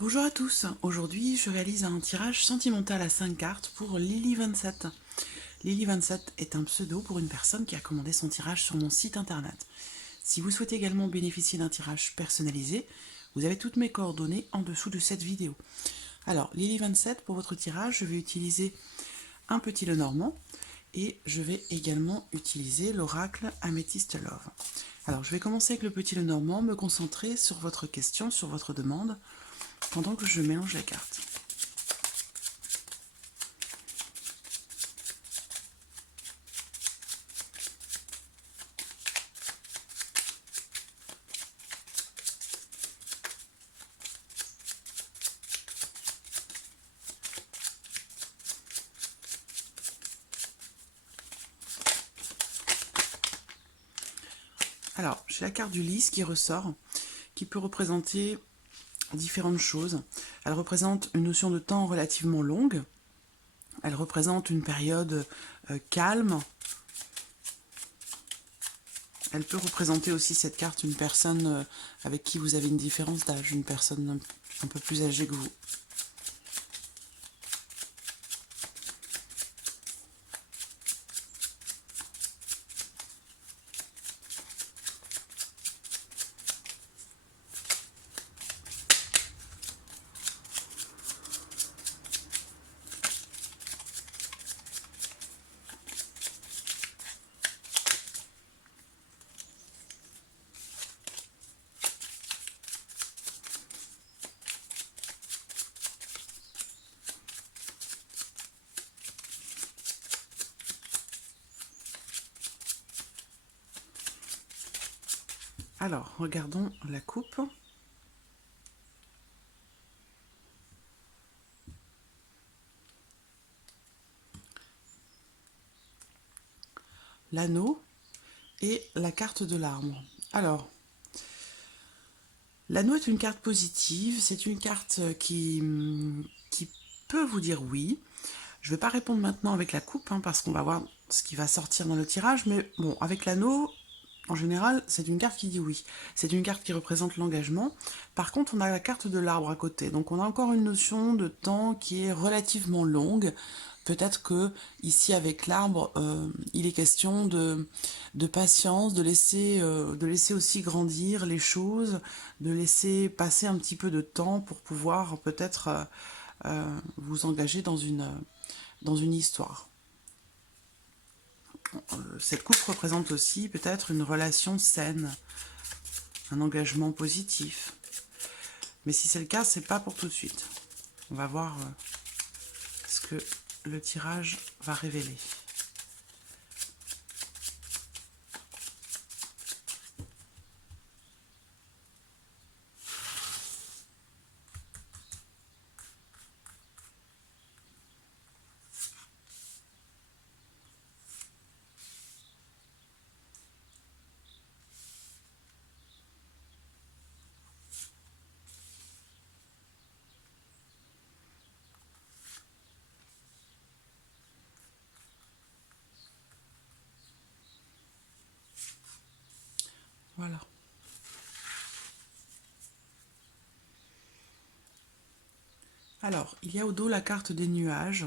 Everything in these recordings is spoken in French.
Bonjour à tous, aujourd'hui je réalise un tirage sentimental à 5 cartes pour Lily27. Lily27 est un pseudo pour une personne qui a commandé son tirage sur mon site internet. Si vous souhaitez également bénéficier d'un tirage personnalisé, vous avez toutes mes coordonnées en dessous de cette vidéo. Alors Lily27, pour votre tirage, je vais utiliser un petit Lenormand et je vais également utiliser l'oracle Amethyst Love. Alors je vais commencer avec le petit Lenormand, me concentrer sur votre question, sur votre demande, pendant que je mélange les cartes. Alors, j'ai la carte du lys qui ressort, qui peut représenter différentes choses. Elle représente une notion de temps relativement longue. Elle représente une période calme. Elle peut représenter aussi, cette carte, une personne avec qui vous avez une différence d'âge, une personne un peu plus âgée que vous. Alors, regardons la coupe. L'anneau et la carte de l'arbre. Alors, l'anneau est une carte positive, c'est une carte qui peut vous dire oui. Je ne vais pas répondre maintenant avec la coupe, parce qu'on va voir ce qui va sortir dans le tirage, mais bon, avec l'anneau, en général, c'est une carte qui dit oui. C'est une carte qui représente l'engagement. Par contre, on a la carte de l'arbre à côté, donc on a encore une notion de temps qui est relativement longue. Peut-être que ici avec l'arbre, il est question de patience, de laisser aussi grandir les choses, de laisser passer un petit peu de temps pour pouvoir peut-être vous engager dans une histoire. Cette coupe représente aussi peut-être une relation saine, un engagement positif. Mais si c'est le cas, c'est pas pour tout de suite. On va voir ce que le tirage va révéler. Voilà. Alors, il y a au dos la carte des nuages,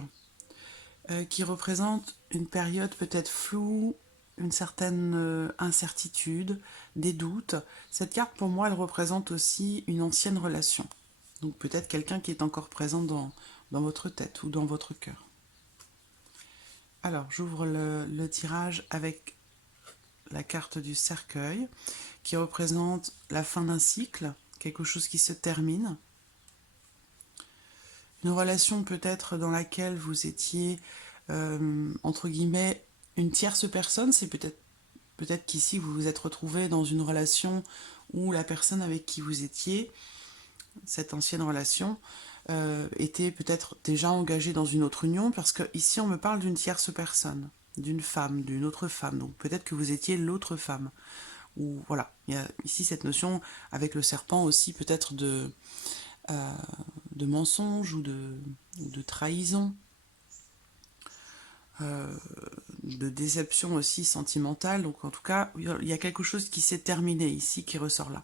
qui représente une période peut-être floue, une certaine incertitude, des doutes. Cette carte, pour moi, elle représente aussi une ancienne relation. Donc peut-être quelqu'un qui est encore présent dans votre tête ou dans votre cœur. Alors, j'ouvre le tirage avec la carte du cercueil, qui représente la fin d'un cycle, quelque chose qui se termine. Une relation peut-être dans laquelle vous étiez, entre guillemets, une tierce personne. C'est peut-être qu'ici vous vous êtes retrouvé dans une relation où la personne avec qui vous étiez, cette ancienne relation, était peut-être déjà engagée dans une autre union, parce que ici on me parle d'une tierce personne, d'une femme, d'une autre femme. Donc peut-être que vous étiez l'autre femme. Ou voilà, il y a ici cette notion avec le serpent aussi peut-être de mensonge ou de trahison, de déception aussi sentimentale. Donc en tout cas, il y a quelque chose qui s'est terminé ici, qui ressort là.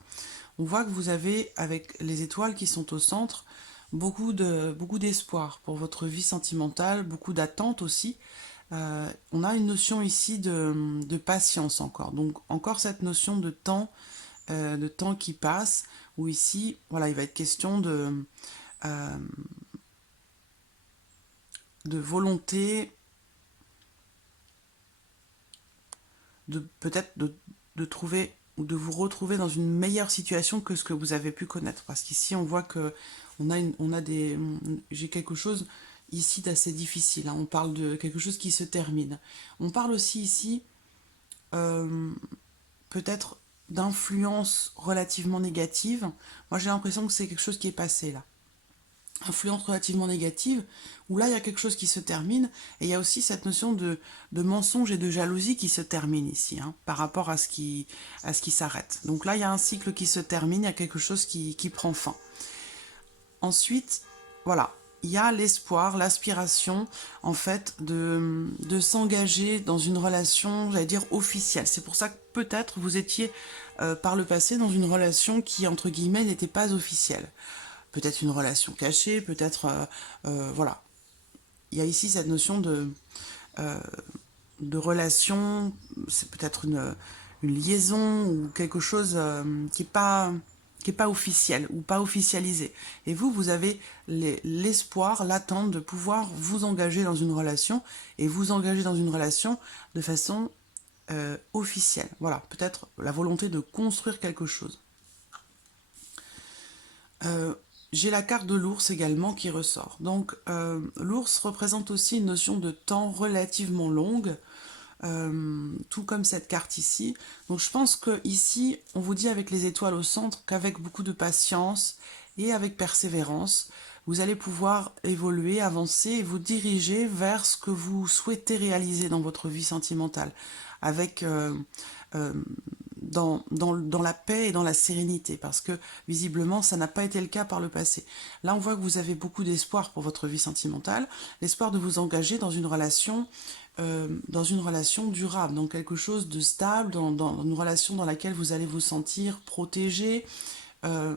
on voit que vous avez, avec les étoiles qui sont au centre, beaucoup d'espoir pour votre vie sentimentale, beaucoup d'attentes aussi. On a une notion ici de patience encore. Donc encore cette notion de temps qui passe, où ici, voilà, il va être question euh, de volonté, de peut-être de trouver ou de vous retrouver dans une meilleure situation que ce que vous avez pu connaître. Parce qu'ici, on voit que j'ai quelque chose ici d'assez difficile. Hein. On parle de quelque chose qui se termine. On parle aussi ici euh, peut-être d'influence relativement négative. Moi, j'ai l'impression que c'est quelque chose qui est passé là. Influence relativement négative, où là, il y a quelque chose qui se termine, et il y a aussi cette notion de mensonge et de jalousie qui se termine ici, hein, par rapport à ce qui s'arrête. Donc là, il y a un cycle qui se termine, il y a quelque chose qui prend fin. Ensuite, voilà, il y a l'espoir, l'aspiration, en fait, de s'engager dans une relation, j'allais dire, officielle. C'est pour ça que peut-être vous étiez, par le passé, dans une relation qui, entre guillemets, n'était pas officielle. Peut-être une relation cachée, peut-être... voilà. Il y a ici cette notion euh, de relation, c'est peut-être une liaison ou quelque chose qui est pas officiel ou pas officialisé. Et vous, vous avez l'espoir, l'attente de pouvoir vous engager dans une relation et vous engager dans une relation de façon officielle. Voilà, peut-être la volonté de construire quelque chose. Euh, j'ai la carte de l'ours également qui ressort. Donc l'ours représente aussi une notion de temps relativement longue, tout comme cette carte ici. Donc je pense que ici, on vous dit avec les étoiles au centre qu'avec beaucoup de patience et avec persévérance, vous allez pouvoir évoluer, avancer et vous diriger vers ce que vous souhaitez réaliser dans votre vie sentimentale, avec euh, dans la paix et dans la sérénité, parce que visiblement ça n'a pas été le cas par le passé. Là on voit que vous avez beaucoup d'espoir pour votre vie sentimentale, l'espoir de vous engager dans une relation durable, dans quelque chose de stable, dans une relation dans laquelle vous allez vous sentir protégé. Euh,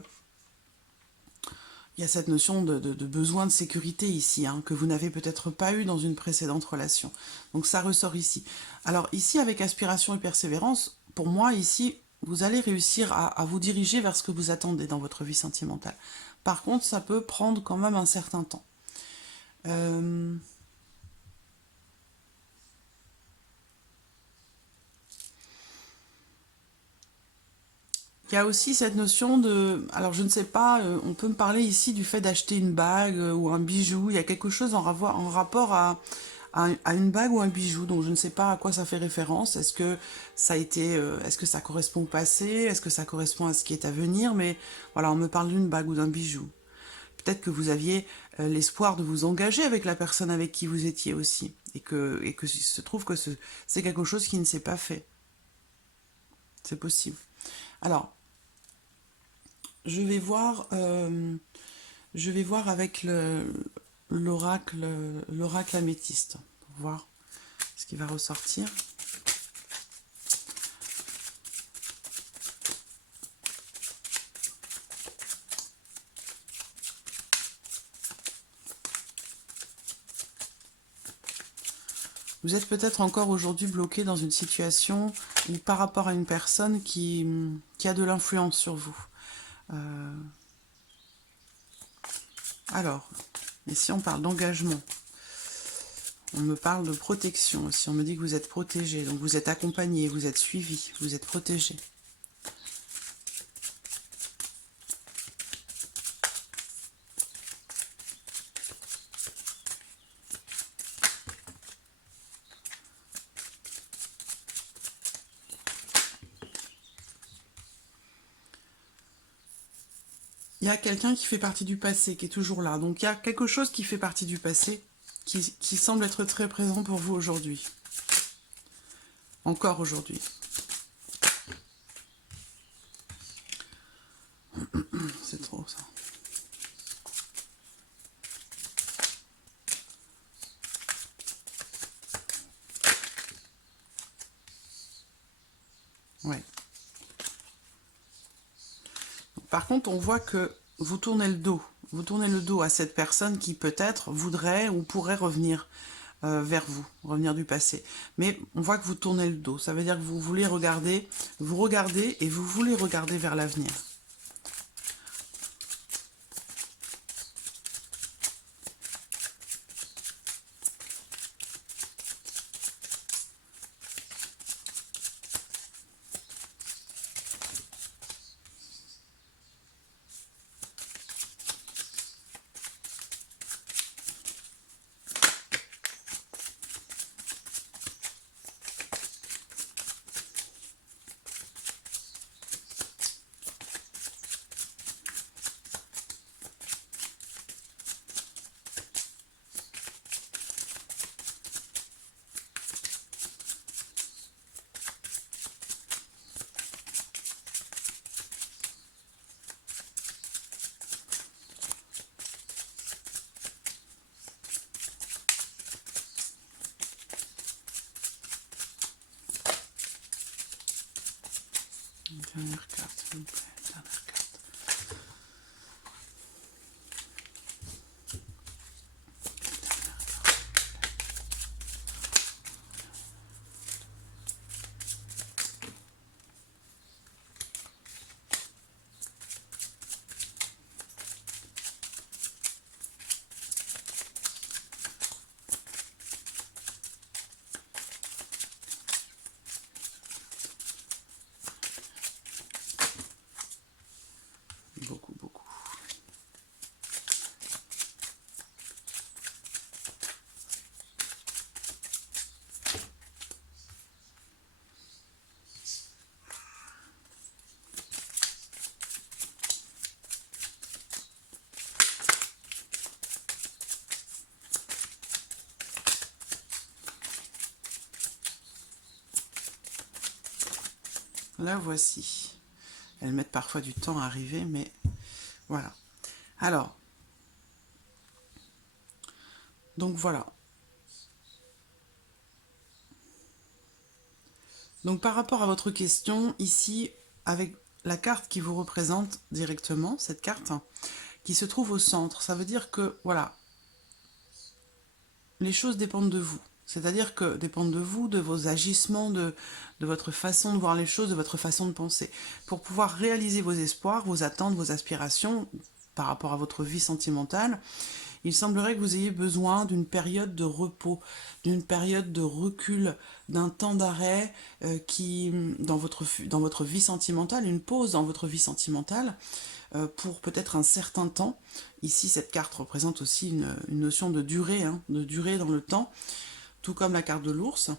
il y a cette notion de besoin de sécurité ici, hein, que vous n'avez peut-être pas eu dans une précédente relation. Donc ça ressort ici. Alors ici, avec aspiration et persévérance, pour moi, ici, vous allez réussir à vous diriger vers ce que vous attendez dans votre vie sentimentale. Par contre, ça peut prendre quand même un certain temps. Euh, Il y a aussi cette notion de... Alors je ne sais pas, on peut me parler ici du fait d'acheter une bague ou un bijou. Il y a quelque chose en rapport à une bague ou un bijou, donc je ne sais pas à quoi ça fait référence. Est-ce que ça a été, est-ce que ça correspond au passé? Est-ce que ça correspond à ce qui est à venir? Mais voilà, on me parle d'une bague ou d'un bijou. Peut-être que vous aviez l'espoir de vous engager avec la personne avec qui vous étiez aussi. Et que il se trouve que c'est quelque chose qui ne s'est pas fait. C'est possible. Alors, je vais voir, euh, je vais voir avec l'oracle améthyste pour voir ce qui va ressortir. Vous êtes peut-être encore aujourd'hui bloqué dans une situation ou par rapport à une personne qui a de l'influence sur vous. Euh, alors, ici on parle d'engagement. On me parle de protection aussi. On me dit que vous êtes protégé. Donc vous êtes accompagné, vous êtes suivi, vous êtes protégé. Il y a quelqu'un qui fait partie du passé, qui est toujours là. Donc il y a quelque chose qui fait partie du passé, qui semble être très présent pour vous aujourd'hui. Encore aujourd'hui. C'est trop ça. Ouais. Par contre, on voit que vous tournez le dos. Vous tournez le dos à cette personne qui peut-être voudrait ou pourrait revenir vers vous, revenir du passé. Mais on voit que vous tournez le dos. Ça veut dire que vous voulez regarder, vous regardez et vous voulez regarder vers l'avenir. Dernière carte, s'il vous plaît. Dernière carte. Beaucoup, beaucoup. La voici. Elles mettent parfois du temps à arriver, mais voilà. Alors, donc voilà. Donc par rapport à votre question, ici, avec la carte qui vous représente directement, cette carte, qui se trouve au centre, ça veut dire que, voilà, les choses dépendent de vous. C'est-à-dire que dépendent de vous, de vos agissements, de votre façon de voir les choses, de votre façon de penser. Pour pouvoir réaliser vos espoirs, vos attentes, vos aspirations par rapport à votre vie sentimentale, il semblerait que vous ayez besoin d'une période de repos, d'une période de recul, d'un temps d'arrêt qui, dans votre vie sentimentale, une pause dans votre vie sentimentale, pour peut-être un certain temps. Ici, cette carte représente aussi une notion de durée, hein, de durée dans le temps, tout comme la carte de l'ours.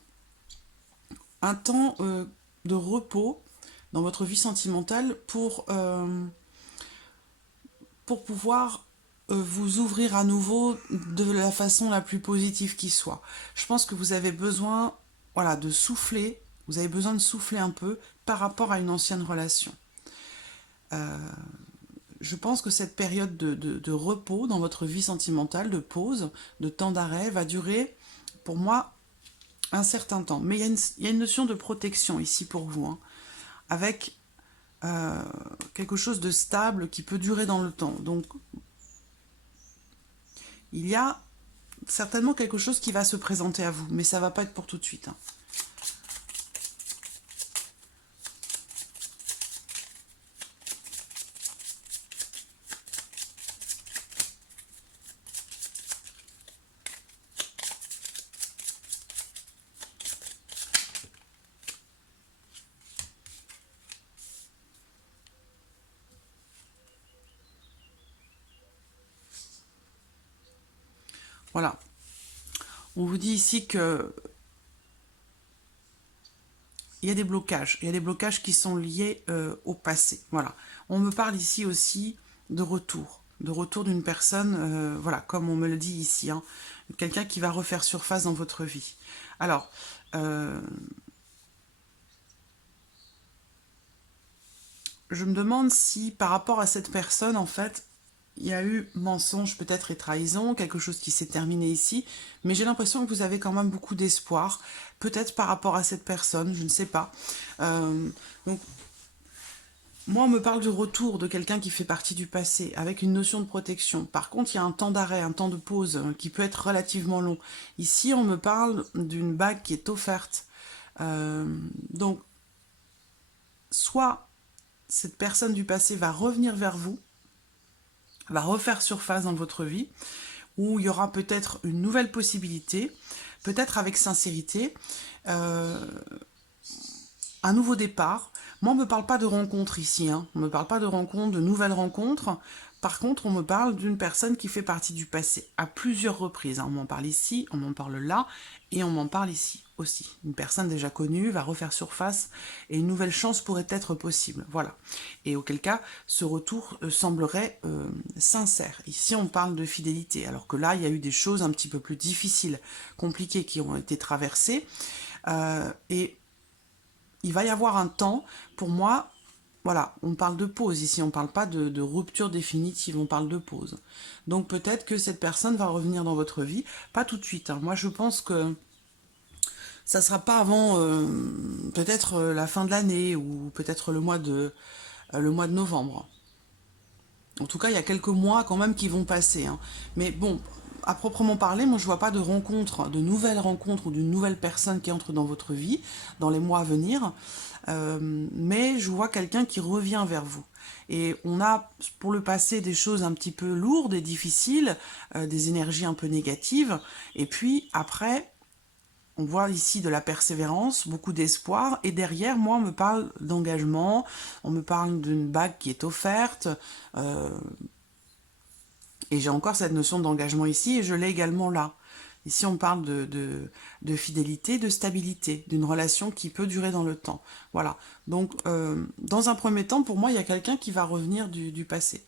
Un temps de repos dans votre vie sentimentale pour pouvoir vous ouvrir à nouveau de la façon la plus positive qui soit. Je pense que vous avez besoin, voilà, de souffler, vous avez besoin de souffler un peu par rapport à une ancienne relation. Je pense que cette période de repos dans votre vie sentimentale, de pause, de temps d'arrêt, va durer, pour moi, un certain temps. Mais il y a une notion de protection ici pour vous, hein, avec quelque chose de stable qui peut durer dans le temps. Donc, il y a certainement quelque chose qui va se présenter à vous, mais ça ne va pas être pour tout de suite. Hein. Voilà. On vous dit ici que il y a des blocages. Il y a des blocages qui sont liés au passé. Voilà. On me parle ici aussi de retour d'une personne, voilà, comme on me le dit ici, hein, quelqu'un qui va refaire surface dans votre vie. Alors, je me demande si par rapport à cette personne, en fait, il y a eu mensonge peut-être et trahison, quelque chose qui s'est terminé ici, mais j'ai l'impression que vous avez quand même beaucoup d'espoir, peut-être par rapport à cette personne, je ne sais pas. Donc, Moi, on me parle du retour de quelqu'un qui fait partie du passé, avec une notion de protection. Par contre, il y a un temps d'arrêt, un temps de pause, qui peut être relativement long. Ici, on me parle d'une bague qui est offerte. Euh, donc, soit cette personne du passé va revenir vers vous, va refaire surface dans votre vie, ou il y aura peut-être une nouvelle possibilité, peut-être avec sincérité, euh, un nouveau départ. Moi, on ne me parle pas de rencontre ici, hein. On ne me parle pas de rencontre, de nouvelles rencontres. Par contre, on me parle d'une personne qui fait partie du passé à plusieurs reprises, hein. On m'en parle ici, on m'en parle là, et on m'en parle ici aussi. Une personne déjà connue va refaire surface et une nouvelle chance pourrait être possible. Voilà. Et auquel cas, ce retour semblerait sincère. Ici, on parle de fidélité, alors que là, il y a eu des choses un petit peu plus difficiles, compliquées qui ont été traversées. Et il va y avoir un temps, pour moi, voilà, on parle de pause ici, on ne parle pas de rupture définitive, on parle de pause. Donc peut-être que cette personne va revenir dans votre vie, pas tout de suite, hein. Moi je pense que ça ne sera pas avant peut-être la fin de l'année ou peut-être le mois de novembre. En tout cas, il y a quelques mois quand même qui vont passer, hein. Mais bon, à proprement parler, moi je vois pas de rencontre, de nouvelles rencontres ou d'une nouvelle personne qui entre dans votre vie dans les mois à venir. Mais je vois quelqu'un qui revient vers vous. Et on a pour le passé des choses un petit peu lourdes et difficiles, des énergies un peu négatives. Et puis après, on voit ici de la persévérance, beaucoup d'espoir. Et derrière, moi, on me parle d'engagement, on me parle d'une bague qui est offerte. euh, et j'ai encore cette notion d'engagement ici et je l'ai également là. Ici, on parle de fidélité, de stabilité, d'une relation qui peut durer dans le temps. Voilà. Donc, dans un premier temps, pour moi, il y a quelqu'un qui va revenir du passé.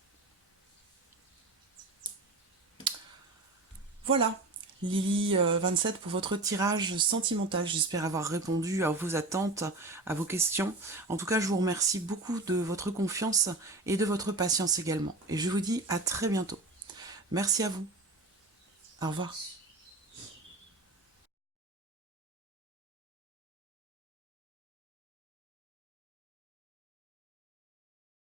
Voilà. Lily 27 pour votre tirage sentimental. J'espère avoir répondu à vos attentes, à vos questions. En tout cas, je vous remercie beaucoup de votre confiance et de votre patience également. Et je vous dis à très bientôt. Merci à vous. Au revoir.